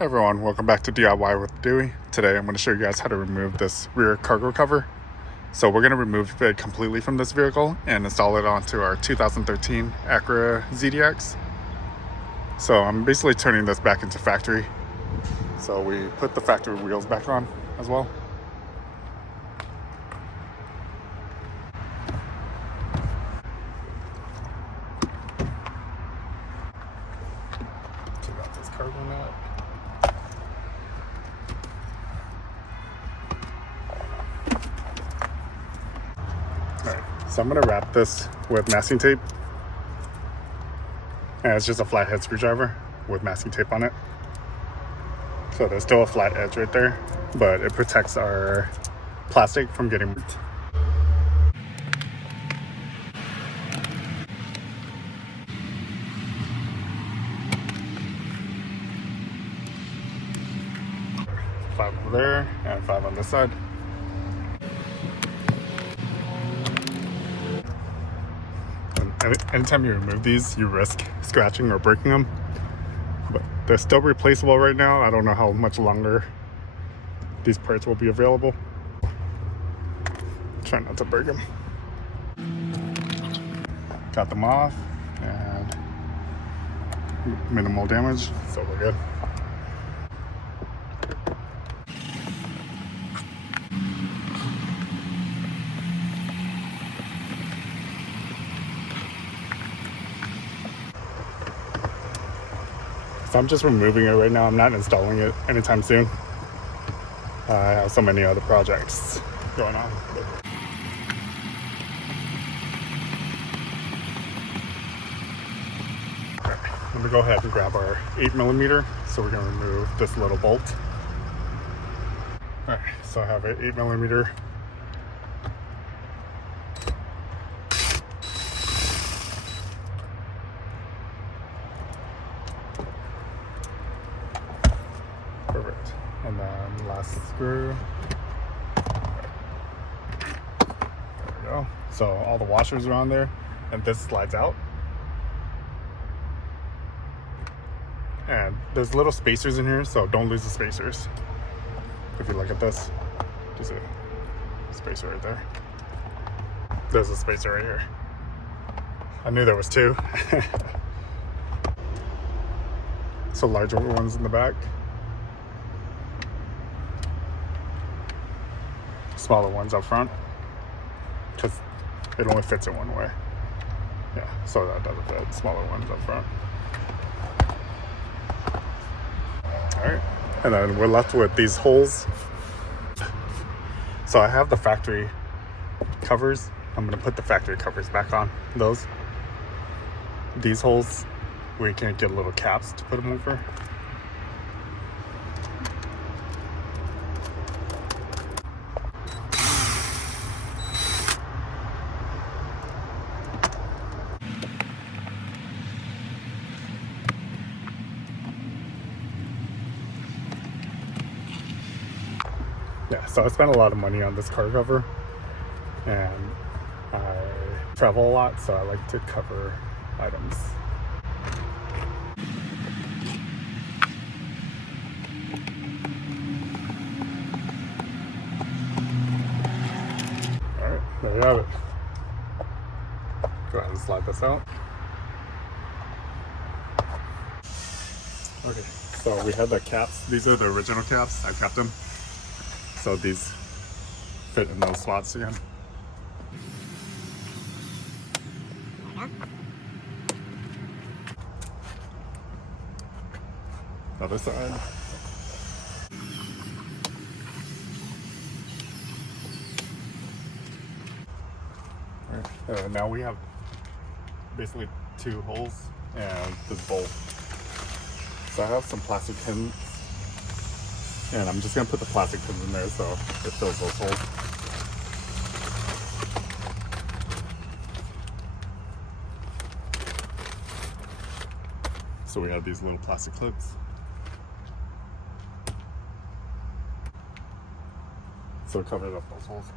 Hey everyone, welcome back to DIY with Dewey. Today I'm going to show you guys how to remove this rear cargo cover. So we're going to remove it completely from this vehicle and install it onto our 2013 Acura ZDX. So I'm basically turning this back into factory. So we put the factory wheels back on as well. Check out this cargo nut. Alright, so I'm going to wrap this with masking tape. And it's just a flathead screwdriver with masking tape on it. So there's still a flat edge right there, but it protects our plastic from getting burnt. Five over there and 5 on this side. Anytime you remove these, you risk scratching or breaking them, but they're still replaceable right now. I don't know how much longer these parts will be available. Try not to break them. Got them off and minimal damage, so we're good. So I'm just removing it right now. I'm not installing it anytime soon. I have so many other projects going on. Okay, let me go ahead and grab our 8mm. So we're gonna remove this little bolt. All right, so I have an 8mm. Perfect. And then last screw. There we go. So all the washers are on there, and this slides out. And there's little spacers in here, so don't lose the spacers. If you look at this, there's a spacer right there. There's a spacer right here. I knew there was two. So larger ones in the back. Smaller ones up front, because it only fits in one way. Yeah, so that doesn't fit. Smaller ones up front. All right, and then we're left with these holes. So I have the factory covers. I'm gonna put the factory covers back on those. These holes, we can get little caps to put them over. Yeah, so I spent a lot of money on this car cover, and I travel a lot, so I like to cover items. All right, there you have it. Go ahead and slide this out. Okay, so we have the caps. These are the original caps. I kept them. So these fit in those slots again. Other side. All right. Now we have basically 2 holes and this bolt. So I have some plastic pins. And I'm just gonna put the plastic pins in there so it fills those holes. So we have these little plastic clips. So it covers up those holes.